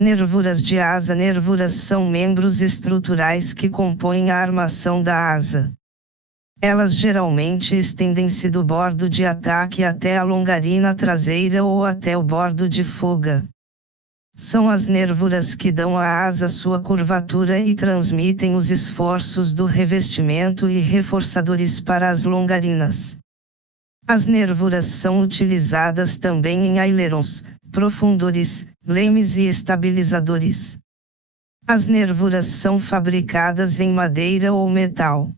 Nervuras de asa. Nervuras são membros estruturais que compõem a armação da asa. Elas geralmente estendem-se do bordo de ataque até a longarina traseira ou até o bordo de fuga. São as nervuras que dão à asa sua curvatura e transmitem os esforços do revestimento e reforçadores para as longarinas. As nervuras são utilizadas também em ailerons, profundores, lemes e estabilizadores. As nervuras são fabricadas em madeira ou metal.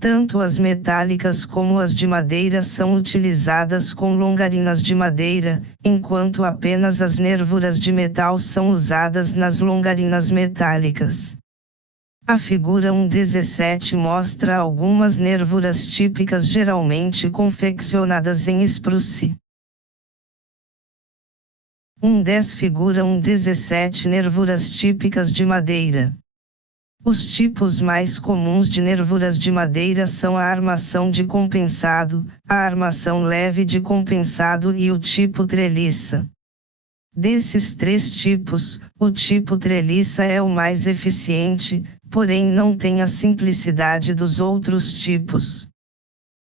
Tanto as metálicas como as de madeira são utilizadas com longarinas de madeira, enquanto apenas as nervuras de metal são usadas nas longarinas metálicas. A figura 1.17 mostra algumas nervuras típicas geralmente confeccionadas em espruce. 1.10 Figura 1.17 Nervuras típicas de madeira. Os tipos mais comuns de nervuras de madeira são a armação de compensado, a armação leve de compensado e o tipo treliça. Desses três tipos, o tipo treliça é o mais eficiente, porém não tem a simplicidade dos outros tipos.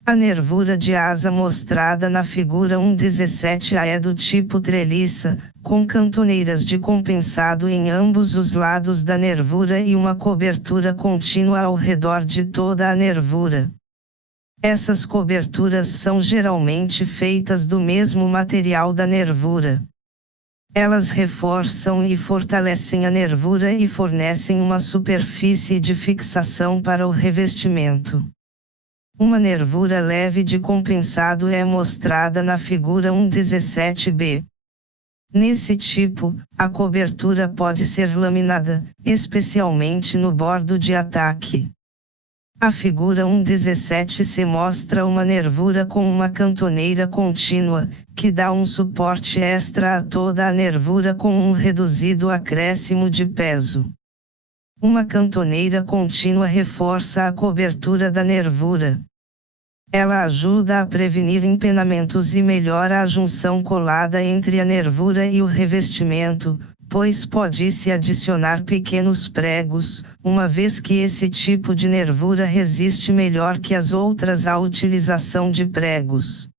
A nervura de asa mostrada na figura 1.17 é do tipo treliça, com cantoneiras de compensado em ambos os lados da nervura e uma cobertura contínua ao redor de toda a nervura. Essas coberturas são geralmente feitas do mesmo material da nervura. Elas reforçam e fortalecem a nervura e fornecem uma superfície de fixação para o revestimento. Uma nervura leve de compensado é mostrada na figura 1.17b. Nesse tipo, a cobertura pode ser laminada, especialmente no bordo de ataque. A figura 1.17c mostra uma nervura com uma cantoneira contínua, que dá um suporte extra a toda a nervura com um reduzido acréscimo de peso. Uma cantoneira contínua reforça a cobertura da nervura. Ela ajuda a prevenir empenamentos e melhora a junção colada entre a nervura e o revestimento, pois pode-se adicionar pequenos pregos, uma vez que esse tipo de nervura resiste melhor que as outras à utilização de pregos.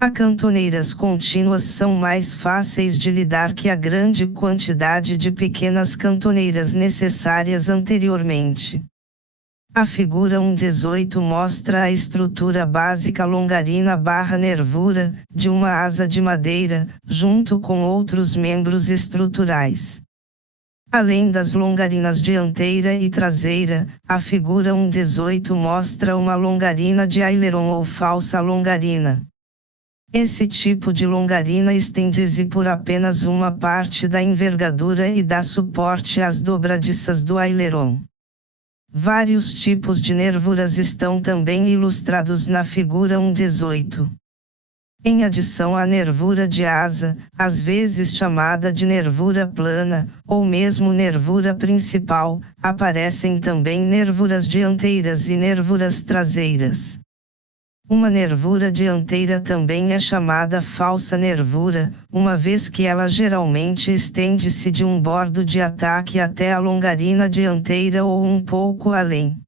As cantoneiras contínuas são mais fáceis de lidar que a grande quantidade de pequenas cantoneiras necessárias anteriormente. A figura 1.18 mostra a estrutura básica longarina/nervura, de uma asa de madeira, junto com outros membros estruturais. Além das longarinas dianteira e traseira, a figura 1.18 mostra uma longarina de aileron ou falsa longarina. Esse tipo de longarina estende-se por apenas uma parte da envergadura e dá suporte às dobradiças do aileron. Vários tipos de nervuras estão também ilustrados na figura 1.18. Em adição à nervura de asa, às vezes chamada de nervura plana, ou mesmo nervura principal, aparecem também nervuras dianteiras e nervuras traseiras. Uma nervura dianteira também é chamada falsa nervura, uma vez que ela geralmente estende-se de um bordo de ataque até a longarina dianteira ou um pouco além.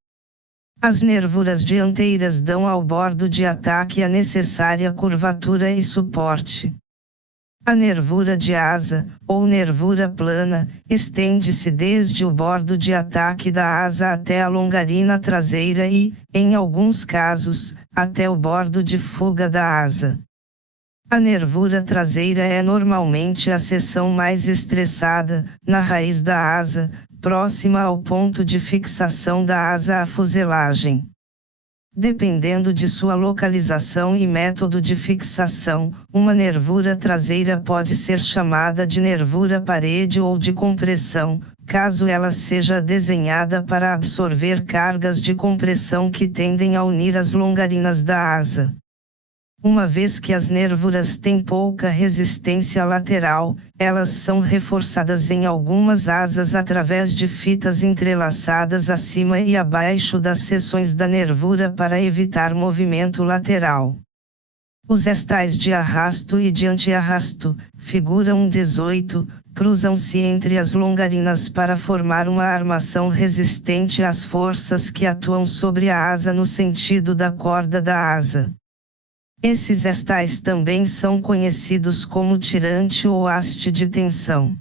As nervuras dianteiras dão ao bordo de ataque a necessária curvatura e suporte. A nervura de asa, ou nervura plana, estende-se desde o bordo de ataque da asa até a longarina traseira e, em alguns casos, até o bordo de fuga da asa. A nervura traseira é normalmente a seção mais estressada, na raiz da asa, próxima ao ponto de fixação da asa à fuselagem. Dependendo de sua localização e método de fixação, uma nervura traseira pode ser chamada de nervura parede ou de compressão, caso ela seja desenhada para absorver cargas de compressão que tendem a unir as longarinas da asa. Uma vez que as nervuras têm pouca resistência lateral, elas são reforçadas em algumas asas através de fitas entrelaçadas acima e abaixo das seções da nervura para evitar movimento lateral. Os estais de arrasto e de antiarrasto, figura 1,18, cruzam-se entre as longarinas para formar uma armação resistente às forças que atuam sobre a asa no sentido da corda da asa. Esses estais também são conhecidos como tirante ou haste de tensão.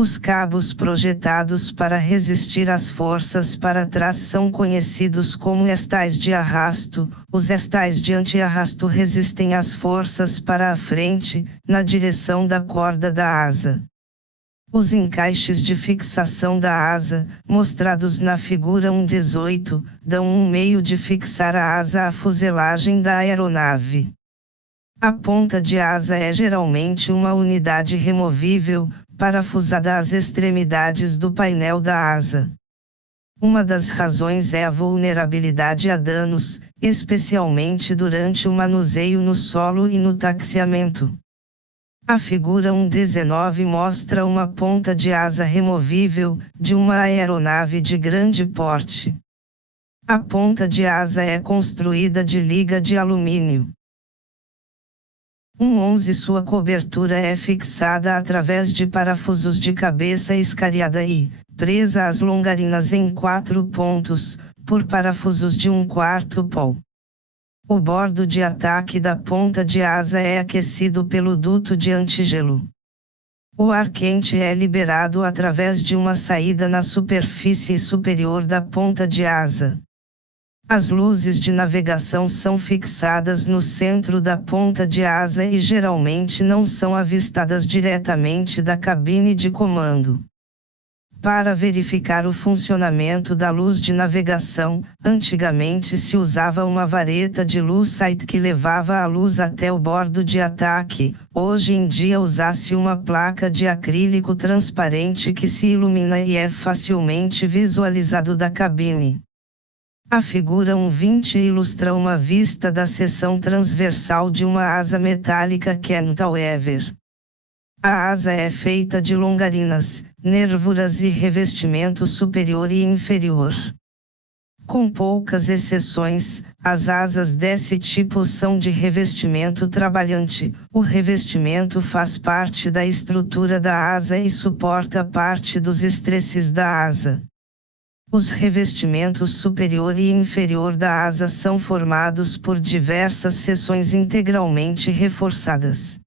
Os cabos projetados para resistir às forças para trás são conhecidos como estais de arrasto. Os estais de antiarrasto resistem às forças para a frente, na direção da corda da asa. Os encaixes de fixação da asa, mostrados na figura 1,18, dão um meio de fixar a asa à fuselagem da aeronave. A ponta de asa é geralmente uma unidade removível, parafusada às extremidades do painel da asa. Uma das razões é a vulnerabilidade a danos, especialmente durante o manuseio no solo e no taxiamento. A figura 1,19 mostra uma ponta de asa removível, de uma aeronave de grande porte. A ponta de asa é construída de liga de alumínio. 1,11 Sua cobertura é fixada através de parafusos de cabeça escariada e, presa às longarinas em 4 pontos, por parafusos de 1/4 pol. O bordo de ataque da ponta de asa é aquecido pelo duto de antigelo. O ar quente é liberado através de uma saída na superfície superior da ponta de asa. As luzes de navegação são fixadas no centro da ponta de asa e geralmente não são avistadas diretamente da cabine de comando. Para verificar o funcionamento da luz de navegação, antigamente se usava uma vareta de luz sight que levava a luz até o bordo de ataque. Hoje em dia usa-se uma placa de acrílico transparente que se ilumina e é facilmente visualizado da cabine. A figura 1,20 ilustra uma vista da seção transversal de uma asa metálica cantilever. A asa é feita de longarinas, nervuras e revestimento superior e inferior. Com poucas exceções, as asas desse tipo são de revestimento trabalhante. O revestimento faz parte da estrutura da asa e suporta parte dos estresses da asa. Os revestimentos superior e inferior da asa são formados por diversas seções integralmente reforçadas.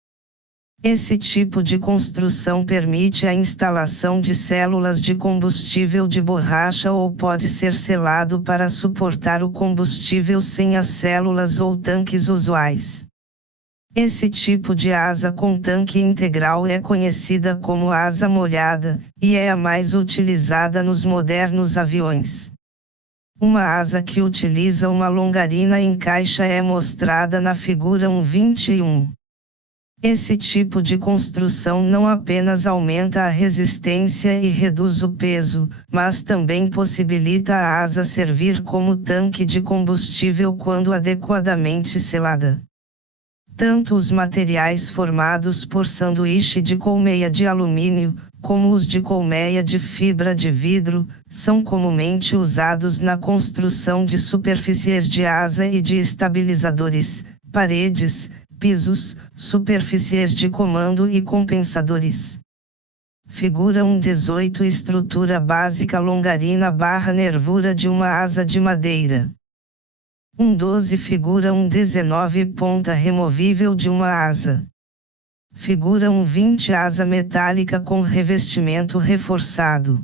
Esse tipo de construção permite a instalação de células de combustível de borracha ou pode ser selado para suportar o combustível sem as células ou tanques usuais. Esse tipo de asa com tanque integral é conhecida como asa molhada, e é a mais utilizada nos modernos aviões. Uma asa que utiliza uma longarina em caixa é mostrada na figura 1,21. Esse tipo de construção não apenas aumenta a resistência e reduz o peso, mas também possibilita a asa servir como tanque de combustível quando adequadamente selada. Tanto os materiais formados por sanduíche de colmeia de alumínio, como os de colmeia de fibra de vidro, são comumente usados na construção de superfícies de asa e de estabilizadores, paredes, pisos, superfícies de comando e compensadores. Figura 1,18 Estrutura básica longarina/nervura de uma asa de madeira. 1,12 Figura 1,19 Ponta removível de uma asa. Figura 1,20 Asa metálica com revestimento reforçado.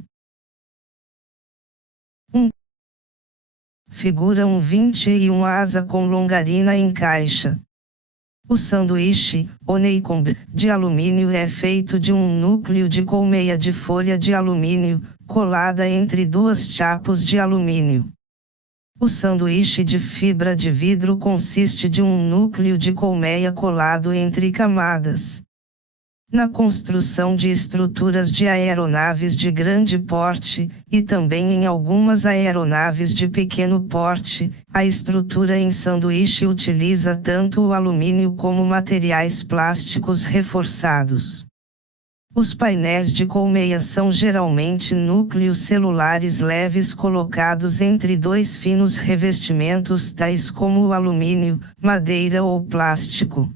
Figura 1,21 Asa com longarina em caixa. O sanduíche, honeycomb, de alumínio é feito de um núcleo de colmeia de folha de alumínio, colada entre duas chapas de alumínio. O sanduíche de fibra de vidro consiste de um núcleo de colmeia colado entre camadas. Na construção de estruturas de aeronaves de grande porte, e também em algumas aeronaves de pequeno porte, a estrutura em sanduíche utiliza tanto o alumínio como materiais plásticos reforçados. Os painéis de colmeia são geralmente núcleos celulares leves colocados entre dois finos revestimentos tais como o alumínio, madeira ou plástico.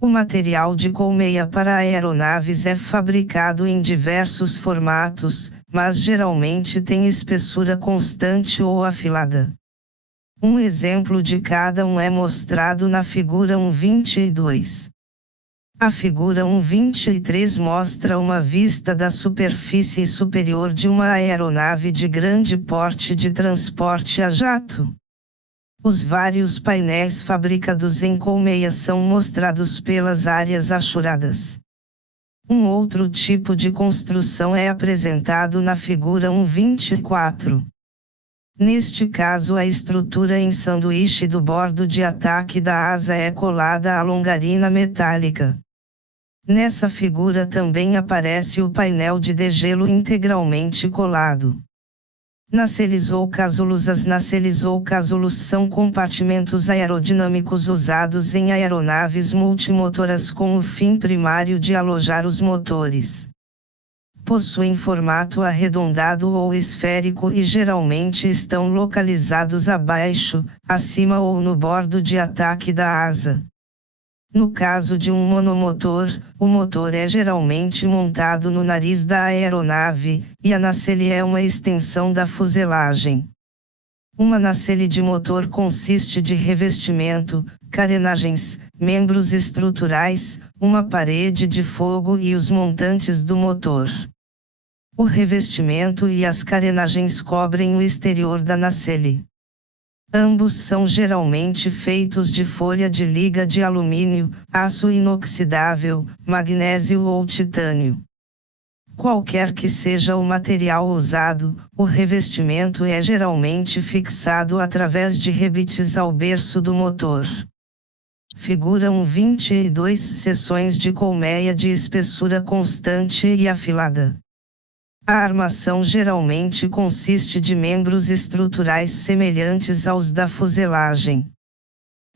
O material de colmeia para aeronaves é fabricado em diversos formatos, mas geralmente tem espessura constante ou afilada. Um exemplo de cada um é mostrado na figura 1.22. A figura 1.23 mostra uma vista da superfície superior de uma aeronave de grande porte de transporte a jato. Os vários painéis fabricados em colmeia são mostrados pelas áreas achuradas. Um outro tipo de construção é apresentado na figura 1.24. Neste caso, a estrutura em sanduíche do bordo de ataque da asa é colada à longarina metálica. Nessa figura também aparece o painel de degelo integralmente colado. Nacelles ou cásulos. As nacelles ou cásulos são compartimentos aerodinâmicos usados em aeronaves multimotoras com o fim primário de alojar os motores. Possuem formato arredondado ou esférico e geralmente estão localizados abaixo, acima ou no bordo de ataque da asa. No caso de um monomotor, o motor é geralmente montado no nariz da aeronave, e a nacelle é uma extensão da fuselagem. Uma nacelle de motor consiste de revestimento, carenagens, membros estruturais, uma parede de fogo e os montantes do motor. O revestimento e as carenagens cobrem o exterior da nacelle. Ambos são geralmente feitos de folha de liga de alumínio, aço inoxidável, magnésio ou titânio. Qualquer que seja o material usado, o revestimento é geralmente fixado através de rebites ao berço do motor. Figura 1.22 Seções de colmeia de espessura constante e afilada. A armação geralmente consiste de membros estruturais semelhantes aos da fuselagem.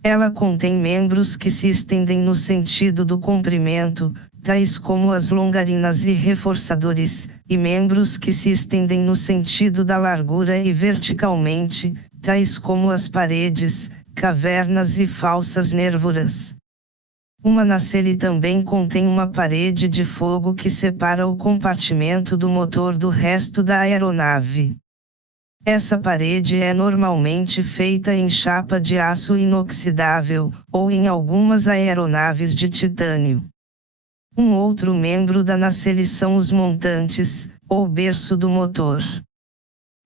Ela contém membros que se estendem no sentido do comprimento, tais como as longarinas e reforçadores, e membros que se estendem no sentido da largura e verticalmente, tais como as paredes, cavernas e falsas nervuras. Uma nacelle também contém uma parede de fogo que separa o compartimento do motor do resto da aeronave. Essa parede é normalmente feita em chapa de aço inoxidável, ou em algumas aeronaves de titânio. Um outro membro da nacelle são os montantes, ou berço do motor.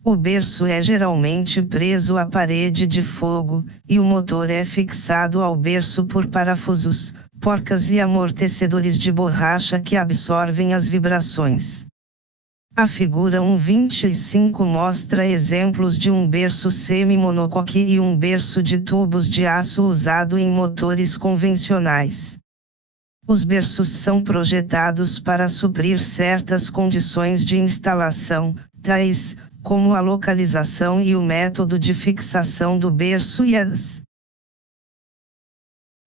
O berço é geralmente preso à parede de fogo, e o motor é fixado ao berço por parafusos, porcas e amortecedores de borracha que absorvem as vibrações. A figura 1.25 mostra exemplos de um berço semi-monocoque e um berço de tubos de aço usado em motores convencionais. Os berços são projetados para suprir certas condições de instalação, tais como a localização e o método de fixação do berço e as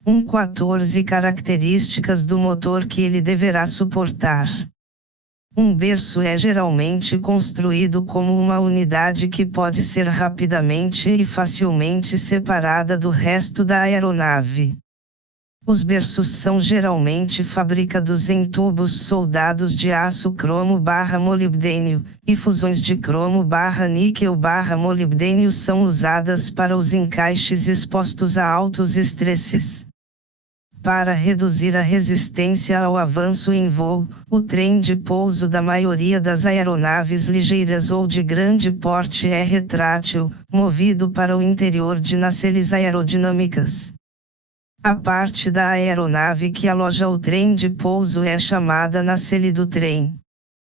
1.14 Características do motor que ele deverá suportar. Um berço é geralmente construído como uma unidade que pode ser rapidamente e facilmente separada do resto da aeronave. Os berços são geralmente fabricados em tubos soldados de aço cromo/molibdênio, e fusões de cromo/níquel/molibdênio são usadas para os encaixes expostos a altos estresses. Para reduzir a resistência ao avanço em voo, o trem de pouso da maioria das aeronaves ligeiras ou de grande porte é retrátil, movido para o interior de nacelles aerodinâmicas. A parte da aeronave que aloja o trem de pouso é chamada nacelle do trem.